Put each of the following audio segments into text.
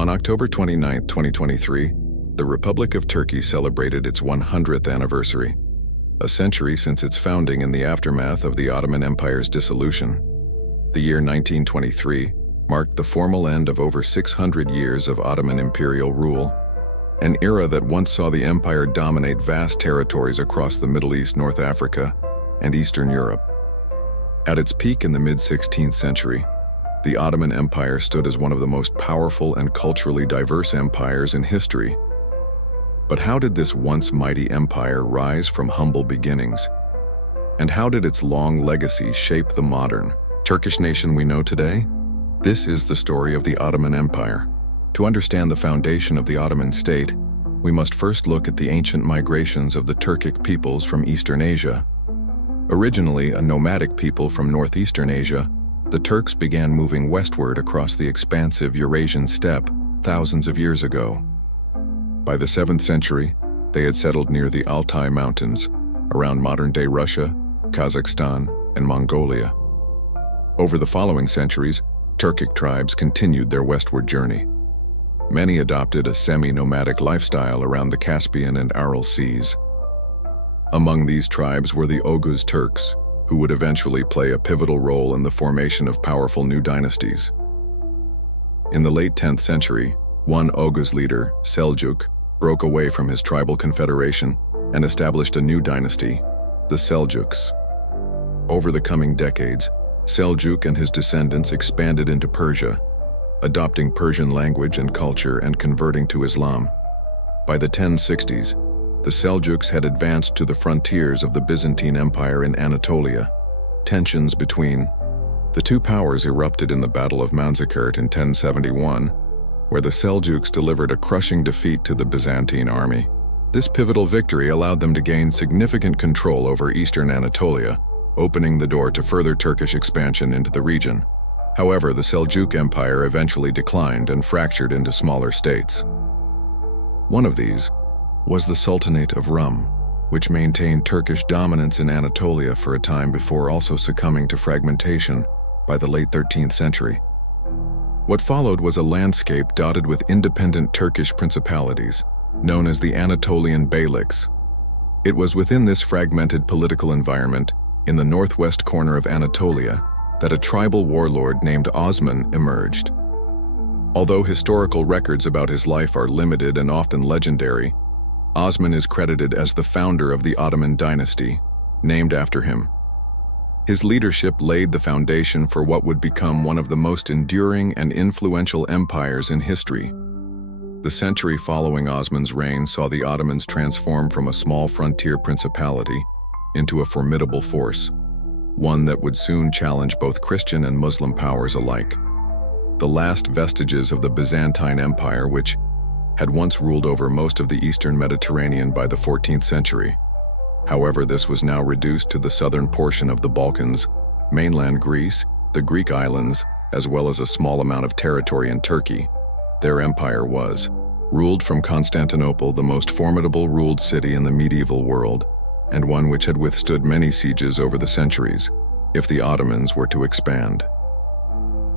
On October 29, 2023, the Republic of Turkey celebrated its 100th anniversary, a century since its founding in the aftermath of the Ottoman Empire's dissolution. The year 1923 marked the formal end of over 600 years of Ottoman imperial rule, an era that once saw the empire dominate vast territories across the Middle East, North Africa, and Eastern Europe. At its peak in the mid-16th century, the Ottoman Empire stood as one of the most powerful and culturally diverse empires in history. But how did this once mighty empire rise from humble beginnings? And how did its long legacy shape the modern Turkish nation we know today? This is the story of the Ottoman Empire. To understand the foundation of the Ottoman state, we must first look at the ancient migrations of the Turkic peoples from Eastern Asia. Originally a nomadic people from northeastern Asia, the Turks began moving westward across the expansive Eurasian steppe thousands of years ago. By the 7th century, they had settled near the Altai Mountains, around modern-day Russia, Kazakhstan, and Mongolia. Over the following centuries, Turkic tribes continued their westward journey. Many adopted a semi-nomadic lifestyle around the Caspian and Aral Seas. Among these tribes were the Oghuz Turks, who would eventually play a pivotal role in the formation of powerful new dynasties. In the late 10th century, one Oghuz leader, Seljuk, broke away from his tribal confederation and established a new dynasty, the Seljuks. Over the coming decades, Seljuk and his descendants expanded into Persia, adopting Persian language and culture and converting to Islam. By the 1060s, the Seljuks had advanced to the frontiers of the Byzantine Empire in Anatolia. Tensions between the two powers erupted in the Battle of Manzikert in 1071, where the Seljuks delivered a crushing defeat to the Byzantine army. This pivotal victory allowed them to gain significant control over eastern Anatolia, opening the door to further Turkish expansion into the region. However, the Seljuk Empire eventually declined and fractured into smaller states. One of these was the Sultanate of Rum, which maintained Turkish dominance in Anatolia for a time before also succumbing to fragmentation by the late 13th century. What followed was a landscape dotted with independent Turkish principalities, known as the Anatolian Beyliks. It was within this fragmented political environment, in the northwest corner of Anatolia, that a tribal warlord named Osman emerged. Although historical records about his life are limited and often legendary, Osman is credited as the founder of the Ottoman dynasty, named after him. His leadership laid the foundation for what would become one of the most enduring and influential empires in history. The century following Osman's reign saw the Ottomans transform from a small frontier principality into a formidable force, one that would soon challenge both Christian and Muslim powers alike. The last vestiges of the Byzantine Empire, which had once ruled over most of the eastern Mediterranean by the 14th century. However, this was now reduced to the southern portion of the Balkans, mainland Greece, the Greek islands, as well as a small amount of territory in Turkey. Their empire was ruled from Constantinople, the most formidable ruled city in the medieval world, and one which had withstood many sieges over the centuries, if the Ottomans were to expand.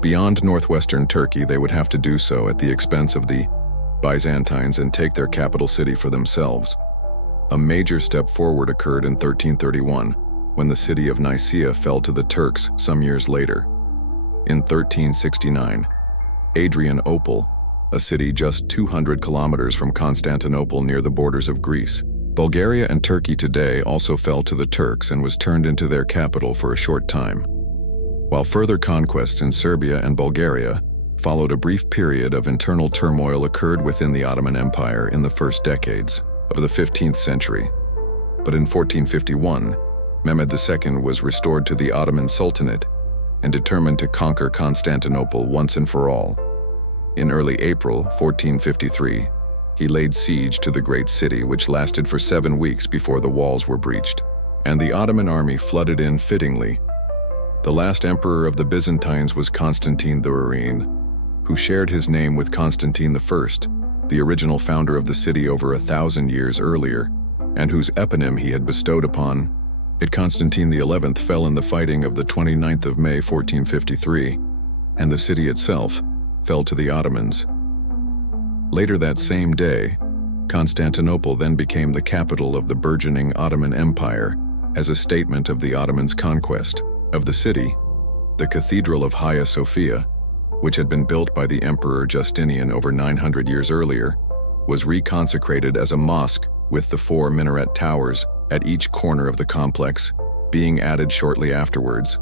Beyond northwestern Turkey, they would have to do so at the expense of the Byzantines and take their capital city for themselves. A major step forward occurred in 1331, when the city of Nicaea fell to the Turks some years later. In 1369, Adrianople, a city just 200 kilometers from Constantinople near the borders of Greece, Bulgaria and Turkey today, also fell to the Turks and was turned into their capital for a short time. While further conquests in Serbia and Bulgaria followed, a brief period of internal turmoil occurred within the Ottoman Empire in the first decades of the 15th century. But in 1451, Mehmed II was restored to the Ottoman Sultanate and determined to conquer Constantinople once and for all. In early April 1453, he laid siege to the great city, which lasted for 7 weeks before the walls were breached, and the Ottoman army flooded in fittingly. The last emperor of the Byzantines was Constantine the Urine, who shared his name with Constantine I, the original founder of the city over 1,000 years earlier, and whose eponym he had bestowed upon it. Constantine XI fell in the fighting of the 29th of May 1453, and the city itself fell to the Ottomans. Later that same day, Constantinople then became the capital of the burgeoning Ottoman Empire as a statement of the Ottomans' conquest of the city. The Cathedral of Hagia Sophia, which had been built by the Emperor Justinian over 900 years earlier, was reconsecrated as a mosque with the 4 minaret towers at each corner of the complex being added shortly afterwards.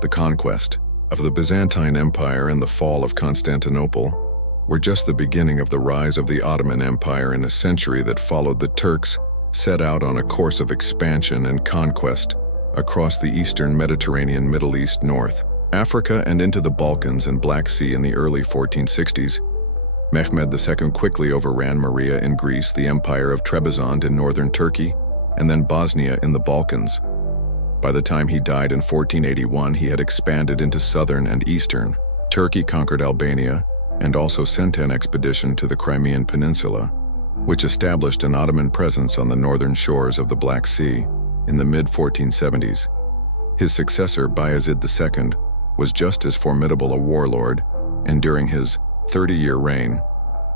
The conquest of the Byzantine Empire and the fall of Constantinople were just the beginning of the rise of the Ottoman Empire in a century that followed the Turks set out on a course of expansion and conquest across the eastern Mediterranean, Middle East, North Africa, and into the Balkans and Black Sea in the early 1460s. Mehmed II quickly overran Maria in Greece, the Empire of Trebizond in northern Turkey, and then Bosnia in the Balkans. By the time he died in 1481, he had expanded into southern and eastern. Turkey conquered Albania and also sent an expedition to the Crimean Peninsula, which established an Ottoman presence on the northern shores of the Black Sea in the mid-1470s. His successor, Bayezid II, was just as formidable a warlord, and during his 30-year reign,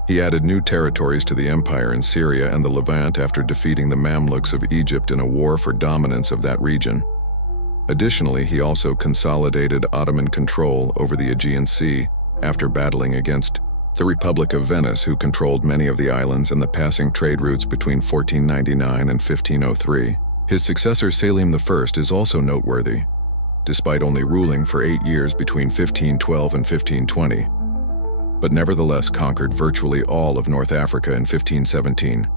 he added new territories to the empire in Syria and the Levant after defeating the Mamluks of Egypt in a war for dominance of that region. Additionally, he also consolidated Ottoman control over the Aegean Sea after battling against the Republic of Venice, who controlled many of the islands and the passing trade routes between 1499 and 1503. His successor, Selim I, is also noteworthy, despite only ruling for 8 years between 1512 and 1520, but nevertheless conquered virtually all of North Africa in 1517.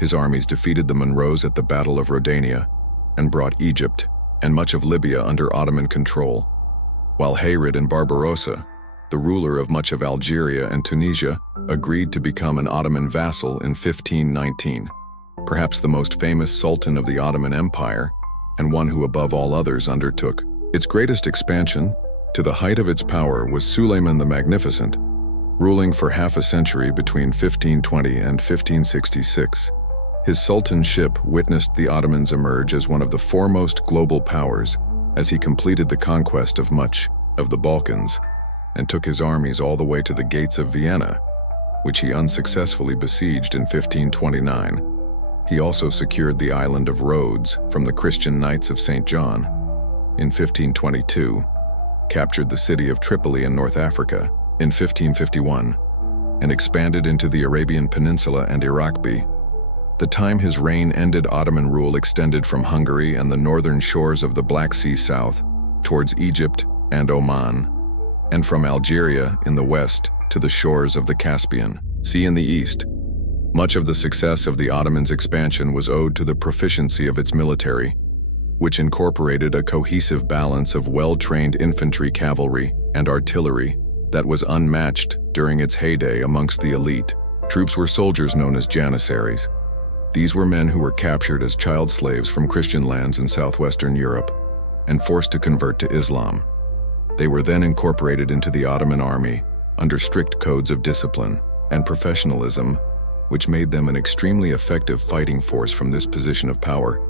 His armies defeated the Monroes at the Battle of Rodania and brought Egypt and much of Libya under Ottoman control, while Hayrid and Barbarossa, the ruler of much of Algeria and Tunisia, agreed to become an Ottoman vassal in 1519. Perhaps the most famous sultan of the Ottoman Empire, and one who above all others undertook its greatest expansion to the height of its power, was Suleiman the Magnificent, ruling for half a century between 1520 and 1566. His sultanship witnessed the Ottomans emerge as one of the foremost global powers as he completed the conquest of much of the Balkans and took his armies all the way to the gates of Vienna, which he unsuccessfully besieged in 1529. He also secured the island of Rhodes from the Christian Knights of St. John. In 1522, captured the city of Tripoli in North Africa in 1551, and expanded into the Arabian Peninsula and Iraqbi. The time his reign ended, Ottoman rule extended from Hungary and the northern shores of the Black Sea south towards Egypt and Oman, and from Algeria in the west to the shores of the Caspian Sea in the east. Much of the success of the Ottomans' expansion was owed to the proficiency of its military, which incorporated a cohesive balance of well-trained infantry, cavalry, and artillery that was unmatched during its heyday amongst the elite. Troops were soldiers known as janissaries. These were men who were captured as child slaves from Christian lands in southwestern Europe and forced to convert to Islam. They were then incorporated into the Ottoman army under strict codes of discipline and professionalism, which made them an extremely effective fighting force from this position of power.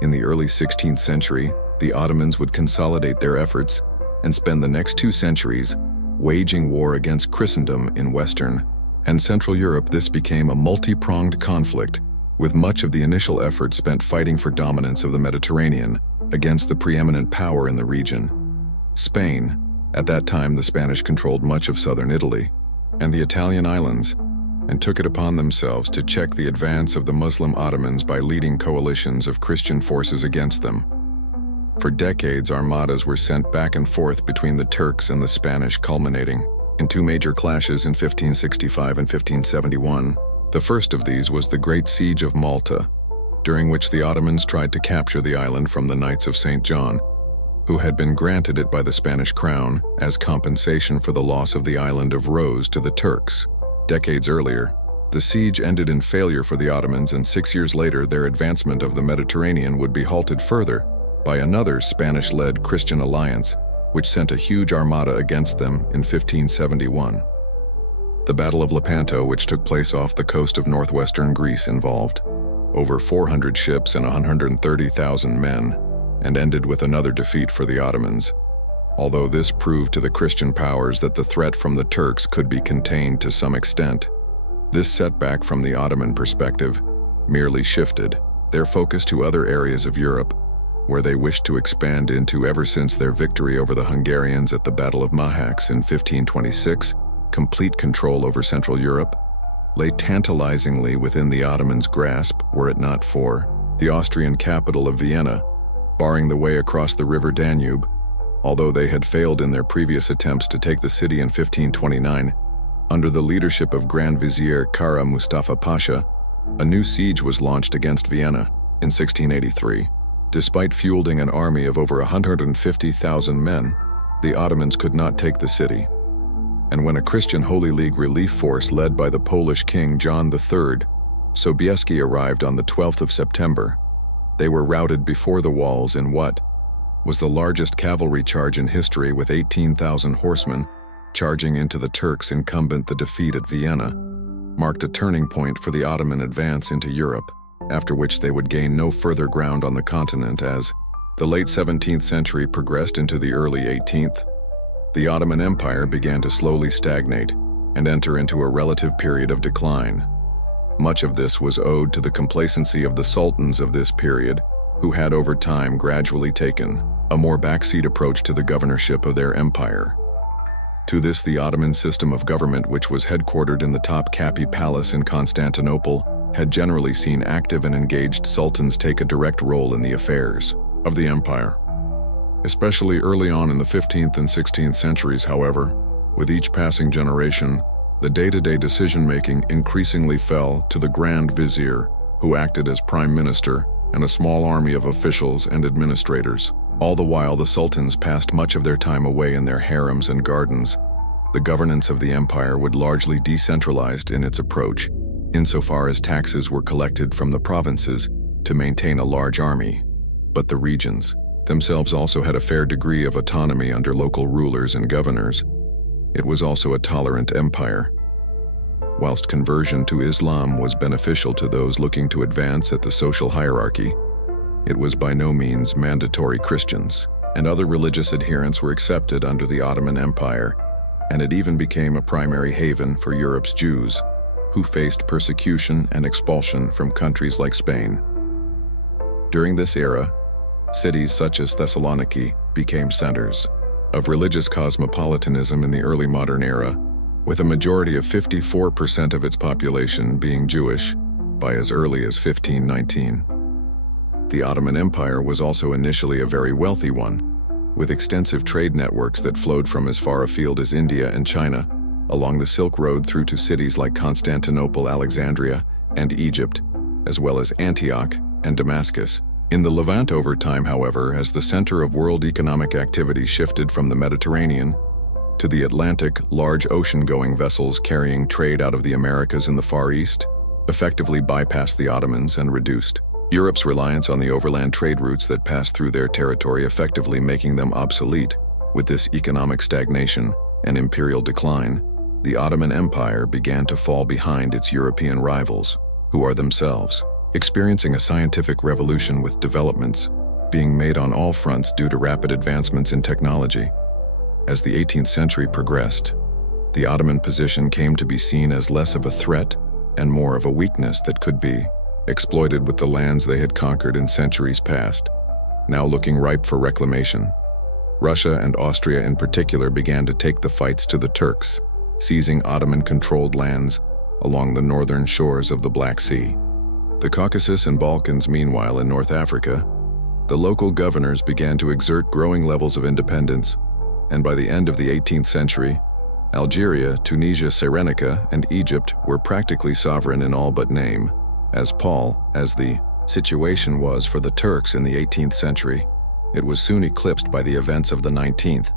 In the early 16th century, the Ottomans would consolidate their efforts and spend the next 2 centuries waging war against Christendom in Western and Central Europe. This became a multi-pronged conflict, with much of the initial effort spent fighting for dominance of the Mediterranean against the preeminent power in the region, Spain. At that time, the Spanish controlled much of southern Italy and the Italian islands, and took it upon themselves to check the advance of the Muslim Ottomans by leading coalitions of Christian forces against them. For decades, armadas were sent back and forth between the Turks and the Spanish, culminating in 2 major clashes in 1565 and 1571. The first of these was the Great Siege of Malta, during which the Ottomans tried to capture the island from the Knights of St. John, who had been granted it by the Spanish crown as compensation for the loss of the island of Rhodes to the Turks. Decades earlier, the siege ended in failure for the Ottomans, and 6 years later their advancement of the Mediterranean would be halted further by another Spanish-led Christian alliance, which sent a huge armada against them in 1571. The Battle of Lepanto, which took place off the coast of northwestern Greece, involved over 400 ships and 130,000 men, and ended with another defeat for the Ottomans. Although this proved to the Christian powers that the threat from the Turks could be contained to some extent, This setback from the Ottoman perspective merely shifted their focus to other areas of Europe, where they wished to expand into ever since their victory over the Hungarians at the Battle of Mahax in 1526. Complete control over Central Europe lay tantalizingly within the Ottomans' grasp were it not for the Austrian capital of Vienna, barring the way across the river Danube. Although they had failed in their previous attempts to take the city in 1529, under the leadership of Grand Vizier Kara Mustafa Pasha, a new siege was launched against Vienna in 1683. Despite fielding an army of over 150,000 men, the Ottomans could not take the city. And when a Christian Holy League relief force led by the Polish King John III, Sobieski arrived on the 12th of September, they were routed before the walls in what was the largest cavalry charge in history, with 18,000 horsemen charging into the Turks. The defeat at Vienna marked a turning point for the Ottoman advance into Europe, after which they would gain no further ground on the continent. As the late 17th century progressed into the early 18th, the Ottoman Empire began to slowly stagnate and enter into a relative period of decline. Much of this was owed to the complacency of the sultans of this period, who had over time gradually taken a more backseat approach to the governorship of their empire. To this, the Ottoman system of government, which was headquartered in the Topkapi Palace in Constantinople, had generally seen active and engaged sultans take a direct role in the affairs of the empire. Especially early on in the 15th and 16th centuries, however, with each passing generation, the day-to-day decision-making increasingly fell to the Grand Vizier, who acted as prime minister, and a small army of officials and administrators. All the while, the sultans passed much of their time away in their harems and gardens. The governance of the empire would largely decentralized in its approach, insofar as taxes were collected from the provinces to maintain a large army. But the regions themselves also had a fair degree of autonomy under local rulers and governors. It was also a tolerant empire. Whilst conversion to Islam was beneficial to those looking to advance at the social hierarchy, it was by no means mandatory. Christians and other religious adherents were accepted under the Ottoman Empire, and it even became a primary haven for Europe's Jews, who faced persecution and expulsion from countries like Spain. During this era, cities such as Thessaloniki became centers of religious cosmopolitanism in the early modern era, with a majority of 54% of its population being Jewish by as early as 1519. The Ottoman Empire was also initially a very wealthy one, with extensive trade networks that flowed from as far afield as India and China, along the Silk Road through to cities like Constantinople, Alexandria, and Egypt, as well as Antioch and Damascus. In the Levant over time, however, as the center of world economic activity shifted from the Mediterranean to the Atlantic, large ocean-going vessels carrying trade out of the Americas and the Far East effectively bypassed the Ottomans and reduced Europe's reliance on the overland trade routes that passed through their territory, effectively making them obsolete. With this economic stagnation and imperial decline, the Ottoman Empire began to fall behind its European rivals, who are themselves experiencing a scientific revolution, with developments being made on all fronts due to rapid advancements in technology. As the 18th century progressed, the Ottoman position came to be seen as less of a threat and more of a weakness that could be exploited, with the lands they had conquered in centuries past now looking ripe for reclamation. Russia and Austria in particular began to take the fights to the Turks, seizing Ottoman-controlled lands along the northern shores of the Black Sea. The Caucasus and Balkans, meanwhile, in North Africa, the local governors began to exert growing levels of independence, and by the end of the 18th century, Algeria, Tunisia, Cyrenaica, and Egypt were practically sovereign in all but name. As the situation was for the Turks in the 18th century, it was soon eclipsed by the events of the 19th,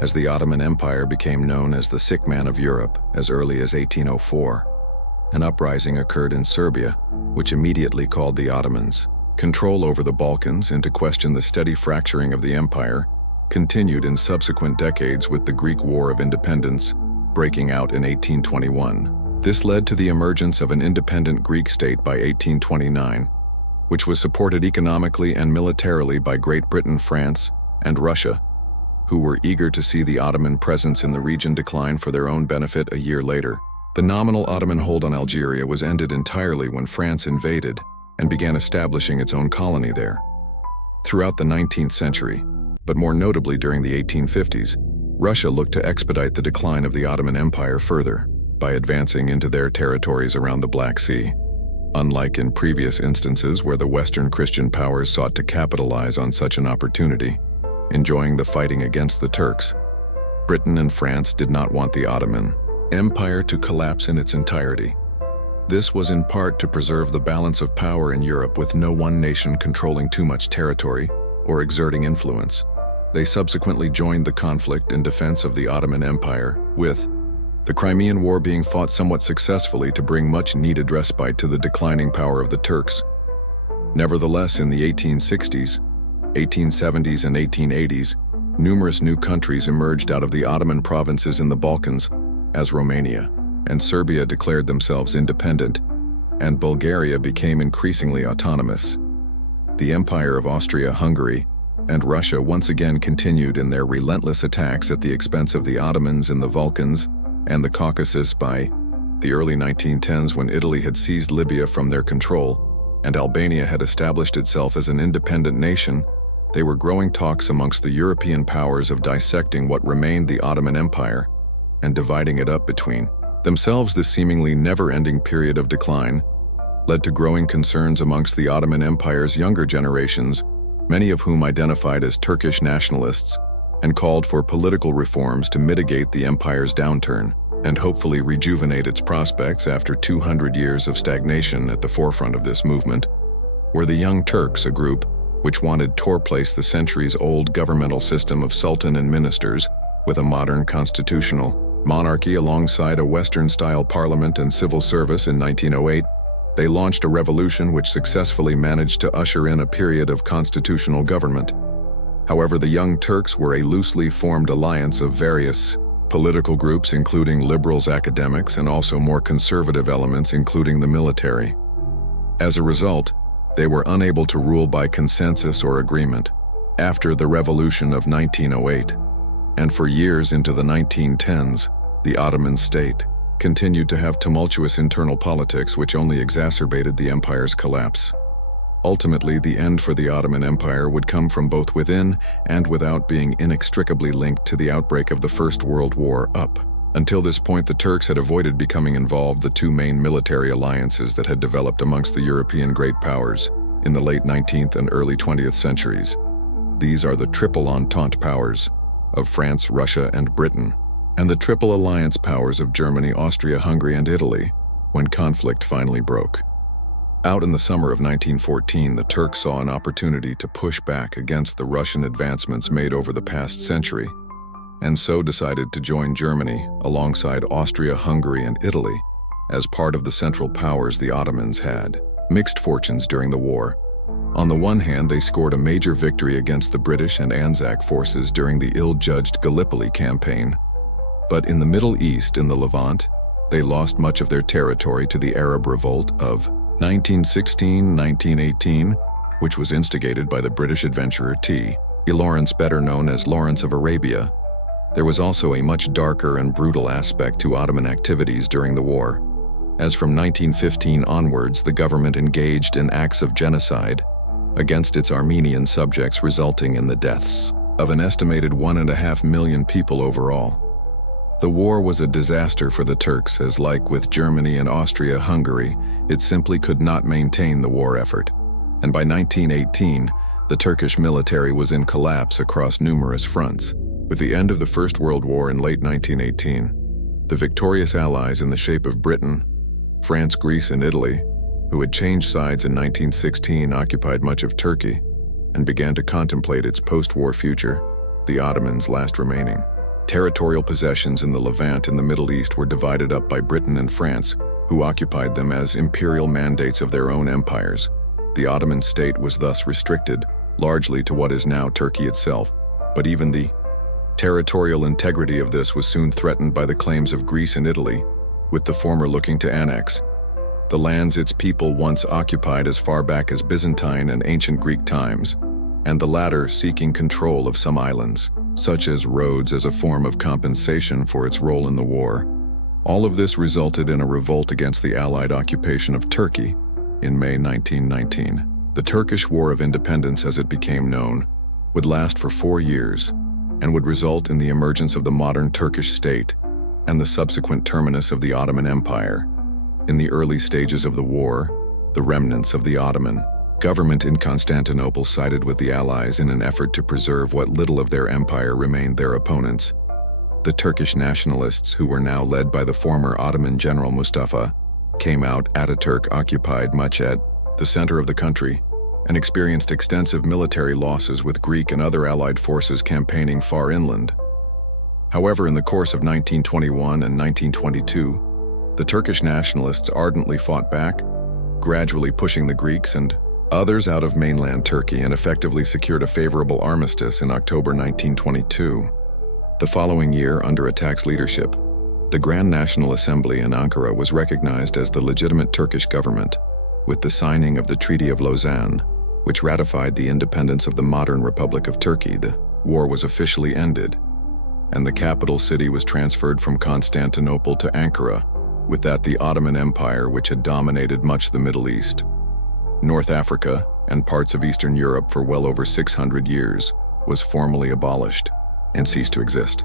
as the Ottoman Empire became known as the sick man of Europe as early as 1804. An uprising occurred in Serbia, which immediately called the Ottomans' control over the Balkans into question. The steady fracturing of the empire continued in subsequent decades, with the Greek War of Independence breaking out in 1821. This led to the emergence of an independent Greek state by 1829, which was supported economically and militarily by Great Britain, France, and Russia, who were eager to see the Ottoman presence in the region decline for their own benefit. A year later, The nominal Ottoman hold on Algeria was ended entirely when France invaded and began establishing its own colony there. Throughout the 19th century, but more notably during the 1850s, Russia looked to expedite the decline of the Ottoman Empire further by advancing into their territories around the Black Sea. Unlike in previous instances where the Western Christian powers sought to capitalize on such an opportunity, enjoying the fighting against the Turks, Britain and France did not want the Ottoman Empire to collapse in its entirety. This was in part to preserve the balance of power in Europe with no one nation controlling too much territory or exerting influence. They subsequently joined the conflict in defense of the Ottoman Empire, with the Crimean War being fought somewhat successfully to bring much-needed respite to the declining power of the Turks. Nevertheless, in the 1860s, 1870s, and 1880s, numerous new countries emerged out of the Ottoman provinces in the Balkans, as Romania and Serbia declared themselves independent, and Bulgaria became increasingly autonomous. The Empire of Austria-Hungary and Russia once again continued in their relentless attacks at the expense of the Ottomans in the Balkans and the Caucasus. By the early 1910s, when Italy had seized Libya from their control and Albania had established itself as an independent nation, there were growing talks amongst the European powers of dissecting what remained the Ottoman Empire and dividing it up between themselves. This seemingly never-ending period of decline led to growing concerns amongst the Ottoman Empire's younger generations, many of whom identified as Turkish nationalists and called for political reforms to mitigate the empire's downturn and hopefully rejuvenate its prospects after 200 years of stagnation. At the forefront of this movement were the Young Turks, a group which wanted to replace the centuries-old governmental system of sultan and ministers with a modern constitutional monarchy alongside a Western-style parliament and civil service. In 1908, they launched a revolution which successfully managed to usher in a period of constitutional government. However, the Young Turks were a loosely formed alliance of various political groups, including liberals, academics, and also more conservative elements, including the military. As a result, they were unable to rule by consensus or agreement after the revolution of 1908, and for years into the 1910s, the Ottoman state continued to have tumultuous internal politics which only exacerbated the empire's collapse. Ultimately, the end for the Ottoman Empire would come from both within and without, being inextricably linked to the outbreak of the First World War. Up until this point, the Turks had avoided becoming involved in the two main military alliances that had developed amongst the European great powers in the late 19th and early 20th centuries. These are the Triple Entente powers of France, Russia, and Britain, and the Triple Alliance powers of Germany, Austria, Hungary, and Italy, when conflict finally broke out in the summer of 1914. The Turks saw an opportunity to push back against the Russian advancements made over the past century, and so decided to join Germany alongside Austria, Hungary, and Italy as part of the Central Powers. The Ottomans had mixed fortunes during the war. On the one hand, they scored a major victory against the British and Anzac forces during the ill-judged Gallipoli campaign, but in the Middle East, in the Levant, they lost much of their territory to the Arab Revolt of 1916-1918, which was instigated by the British adventurer T. E. Lawrence, better known as Lawrence of Arabia. There was also a much darker and brutal aspect to Ottoman activities during the war, as from 1915 onwards the government engaged in acts of genocide against its Armenian subjects, resulting in the deaths of an estimated 1.5 million people overall. The war was a disaster for the Turks, as like with Germany and Austria-Hungary, it simply could not maintain the war effort. And by 1918, the Turkish military was in collapse across numerous fronts. With the end of the First World War in late 1918, the victorious allies in the shape of Britain, France, Greece, and Italy, who had changed sides in 1916, occupied much of Turkey and began to contemplate its post-war future. The Ottomans, last remaining territorial possessions in the Levant and the Middle East, were divided up by Britain and France, who occupied them as imperial mandates of their own empires. The Ottoman state was thus restricted largely to what is now Turkey itself, but even the territorial integrity of this was soon threatened by the claims of Greece and Italy, with the former looking to annex the lands its people once occupied as far back as Byzantine and ancient Greek times, and the latter seeking control of some islands, such as Rhodes, as a form of compensation for its role in the war. All of this resulted in a revolt against the Allied occupation of Turkey in May 1919. The Turkish War of Independence, as it became known, would last for 4 years and would result in the emergence of the modern Turkish state and the subsequent terminus of the Ottoman Empire. In the early stages of the war, the remnants of the Ottoman government in Constantinople sided with the Allies in an effort to preserve what little of their empire remained their opponents. The Turkish nationalists, who were now led by the former Ottoman general Mustafa, came out. Ataturk occupied much at the center of the country and experienced extensive military losses, with Greek and other Allied forces campaigning far inland. However, in the course of 1921 and 1922, the Turkish nationalists ardently fought back, gradually pushing the Greeks and others out of mainland Turkey, and effectively secured a favorable armistice in October 1922. The following year, under Atak's leadership, the Grand National Assembly in Ankara was recognized as the legitimate Turkish government, with the signing of the Treaty of Lausanne, which ratified the independence of the modern Republic of Turkey. The war was officially ended, and the capital city was transferred from Constantinople to Ankara, with that the Ottoman Empire, which had dominated much of the Middle East, North Africa, and parts of Eastern Europe for well over 600 years, was formally abolished and ceased to exist.